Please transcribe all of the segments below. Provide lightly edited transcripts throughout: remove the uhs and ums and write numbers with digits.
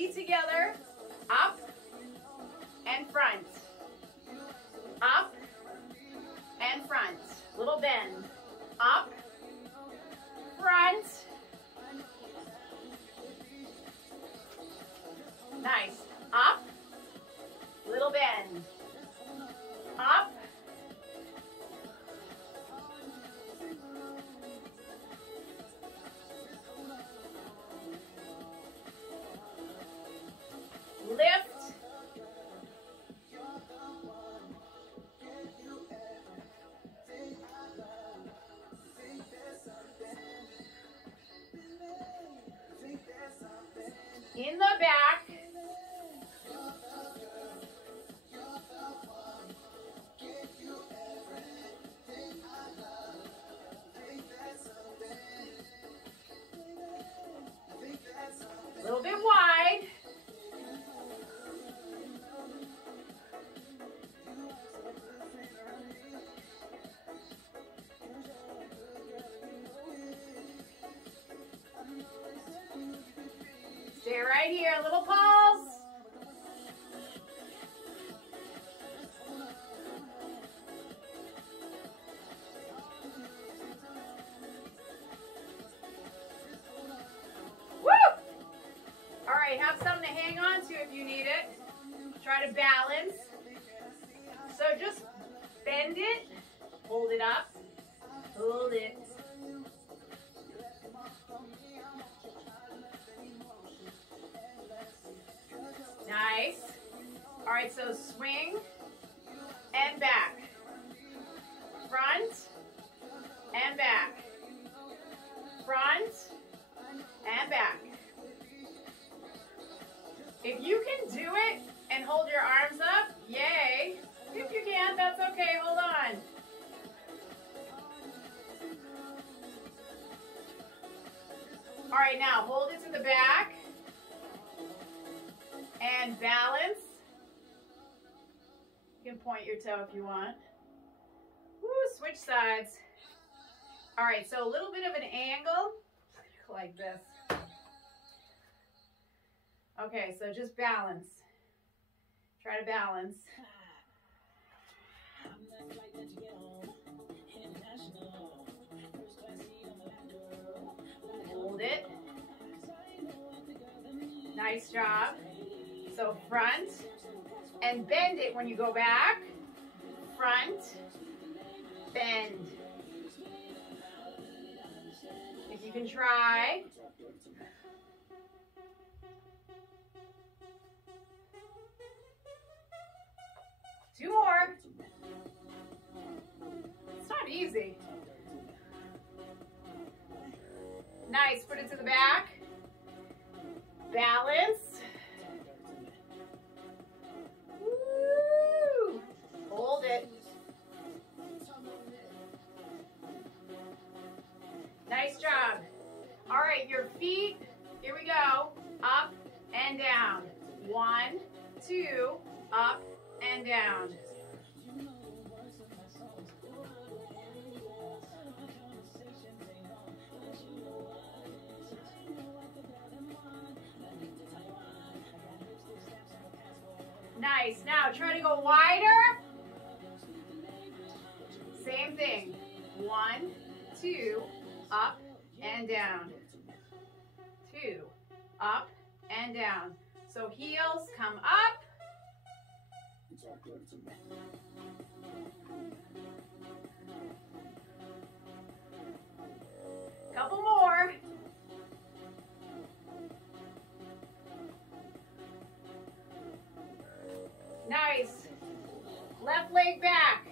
feet together, up and front, up and front. Little bend, up, front. Nice, up, little bend, up, lift, in the back, a little bit wide. Stay right here, little pulse. Woo! All right, have something to hang on to if you need it. Try to balance. So just bend it, hold it up, hold it. Nice. All right, so swing and back. Front and back. Front and back. If you can do it and hold your arms up, yay. If you can't, that's okay, hold on. All right, now hold it to the back. And balance. You can point your toe if you want. Woo, switch sides. All right, so a little bit of an angle, like this. Okay, so just balance. Try to balance. Hold it. Nice job. So front, and bend it when you go back. Front, bend. If you can try. Two more. It's not easy. Nice, put it to the back. Balance. Woo! Hold it. Nice job. All right, your feet, here we go. Up and down. 1, 2, up and down. Nice. Now try to go wider. Same thing. 1, 2, up and down. 2, up and down. So heels come up. Couple more. Nice. Left leg back.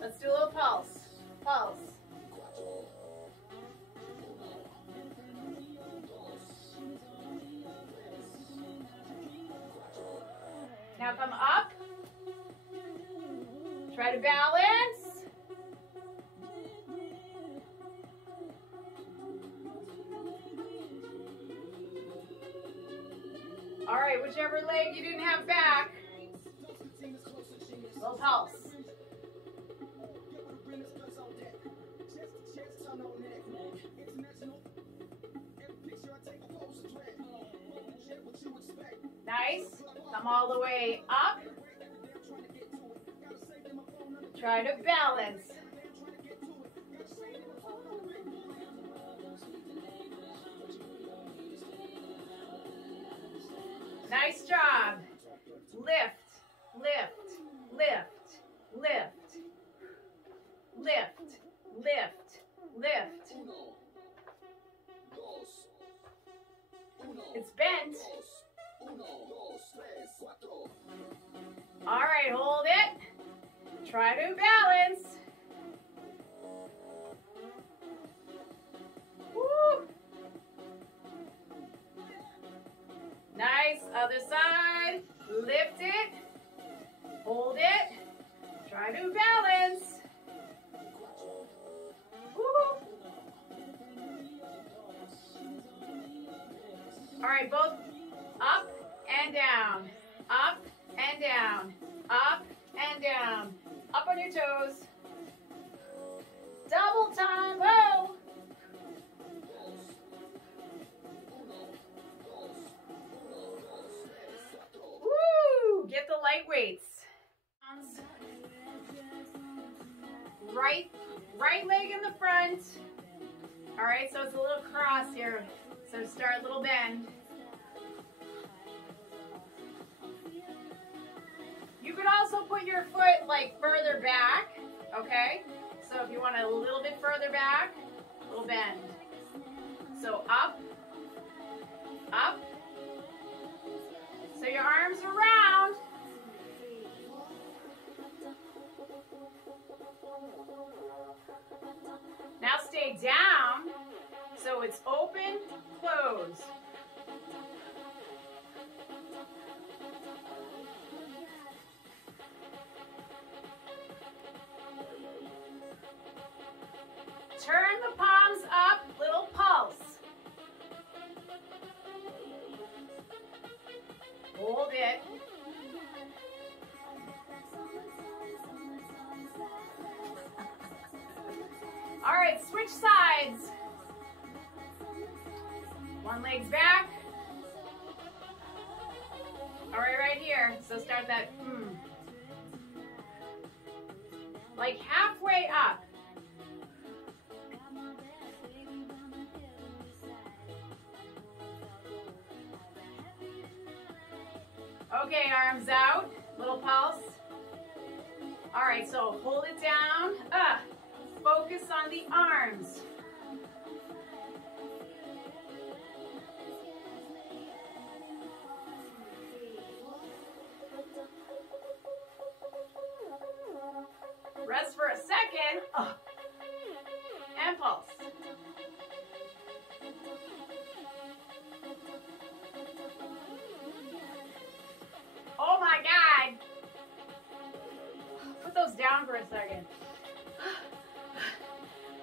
Let's do a little pulse. Pulse. Now come up. Try to balance. All right, whichever leg you didn't have back. Little pulse. Nice. Come all the way up. Try to balance. Nice job. Lift, lift, lift, lift, lift, lift, lift. It's bent. All right, hold it. Try to balance. Woo. Nice, other side. Lift it. Hold it. Try to balance. Woo. All right, both up and down. Up and down. Up and down. Up on your toes. Double time, oh! Woo! Get the light weights. Right leg in the front. All right, so it's a little cross here. So start a little bend. You could also put your foot like further back, okay? So if you want a little bit further back, a little bend. So up, up. So your arms are round. Now stay down, so it's open, close. Turn the palms up, little pulse. Hold it. All right, switch sides. One leg's back. All right, right here. So start that, like halfway up. Okay, arms out, little pulse. All right, so hold it down. Focus on the arms. Rest for a second. And pulse. Oh my God. Put those down for a second.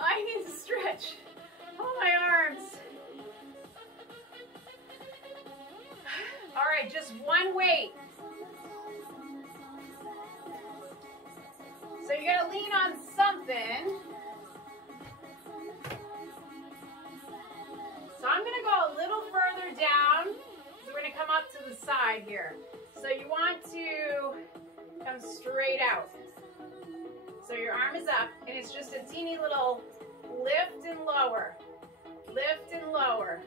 I need to stretch. Oh, my arms. All right, just one weight. So you gotta lean on something. So I'm gonna go a little further down. So we're gonna come up to the side here. So you want to come straight out. So your arm is up, and it's just a teeny little lift and lower. Lift and lower.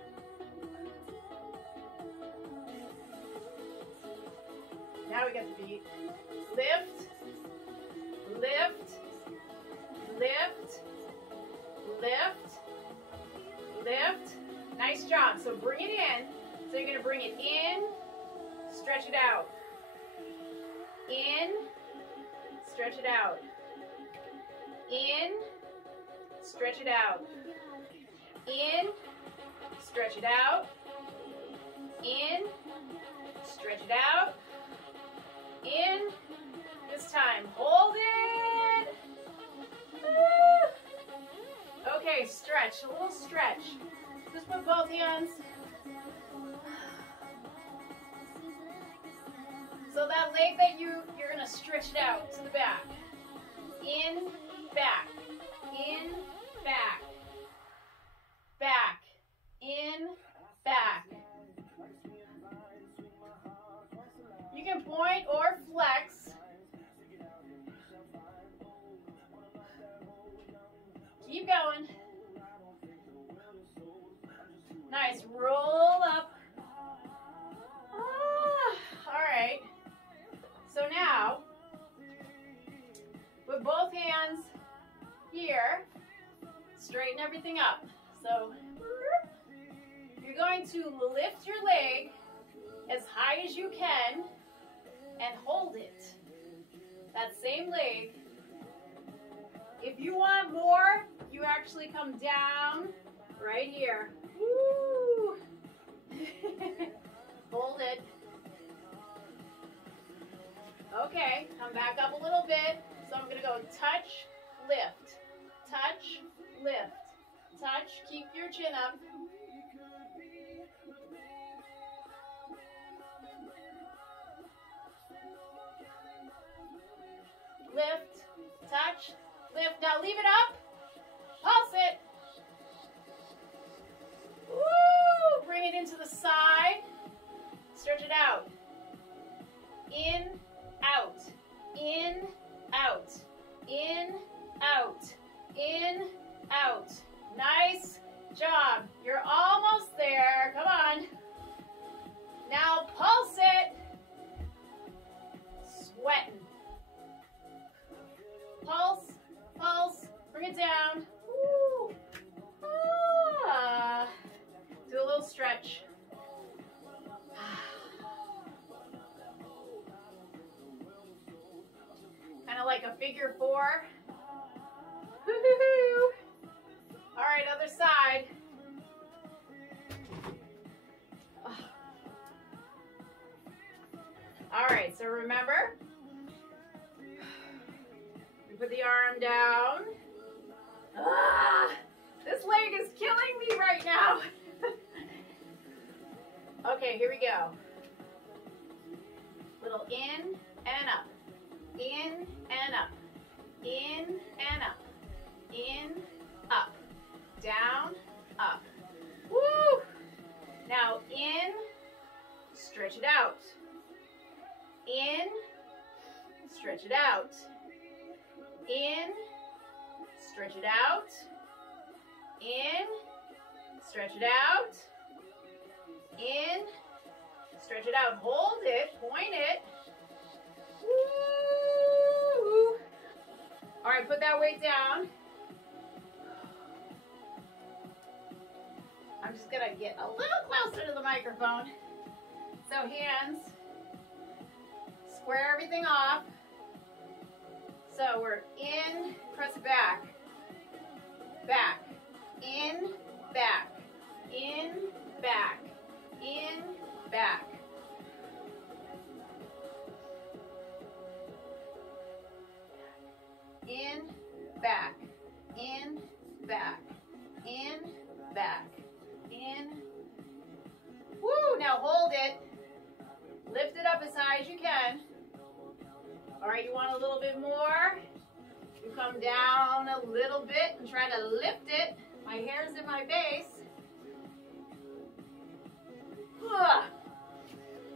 Now we got the beat. Lift, lift, lift, lift, lift. Nice job. So bring it in. So you're going to bring it in, stretch it out. In, stretch it out. In, stretch it out. In, stretch it out. In, stretch it out. In, this time, hold it. Woo. Okay, stretch, a little stretch. Just put both hands. So that leg that you're gonna stretch it out to the back. In, back, in, back, back, in, back. flex. Keep going. Nice, roll up. All right. So now, with both hands here, straighten everything up. So you're going to lift your leg as high as you can and hold it. That same leg. If you want more, you actually come down right here. Woo! Hold it. Okay, come back up a little bit. So I'm gonna go touch, lift, touch, lift, touch, keep your chin up. Lift, touch, lift. Now leave it up. Pulse it. Woo! Bring it into the side. Stretch it out. In, out. In, out. In, out. In, out. Nice job. You're almost there. Come on. Now pulse it. Sweating. Pulse, pulse, bring it down. Woo. Ah. Do a little stretch. Kind of like a figure four. Woo-hoo-hoo. All right, other side. All right, so remember, you put the arm down. This leg is killing me right now. Okay, here we go. Little in and up. In and up. In and up. In, up. Down, up. Woo! Now in, stretch it out. In, stretch it out. In, stretch it out. In, stretch it out. In, stretch it out. Hold it, point it. Woo! All right, put that weight down. I'm just gonna get a little closer to the microphone. So hands, square everything off. So we're in, press it back, back, in, back, in, back, in, back. In, back, in, back, in, back, in. Woo, now hold it. Lift it up as high as you can. All right, you want a little bit more? You come down a little bit and try to lift it. My hair's in my face. Ugh.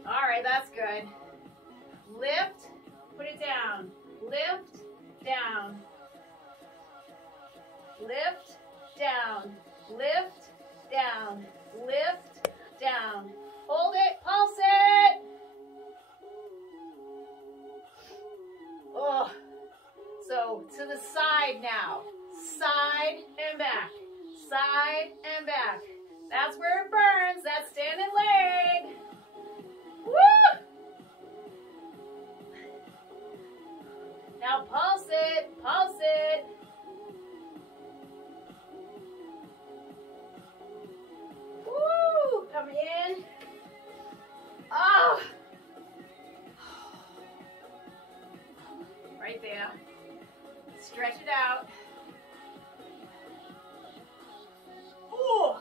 All right, that's good. Lift, put it down. Lift, down. Lift, down. Lift, down. Lift, down. Hold it, pulse it. Oh, so to the side now. Side and back. Side and back. That's where it burns, that standing leg. Woo! Now pulse it, pulse it. Woo! Come in. Oh! Right there. Stretch it out. Ooh!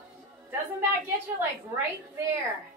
Doesn't that get you like right there?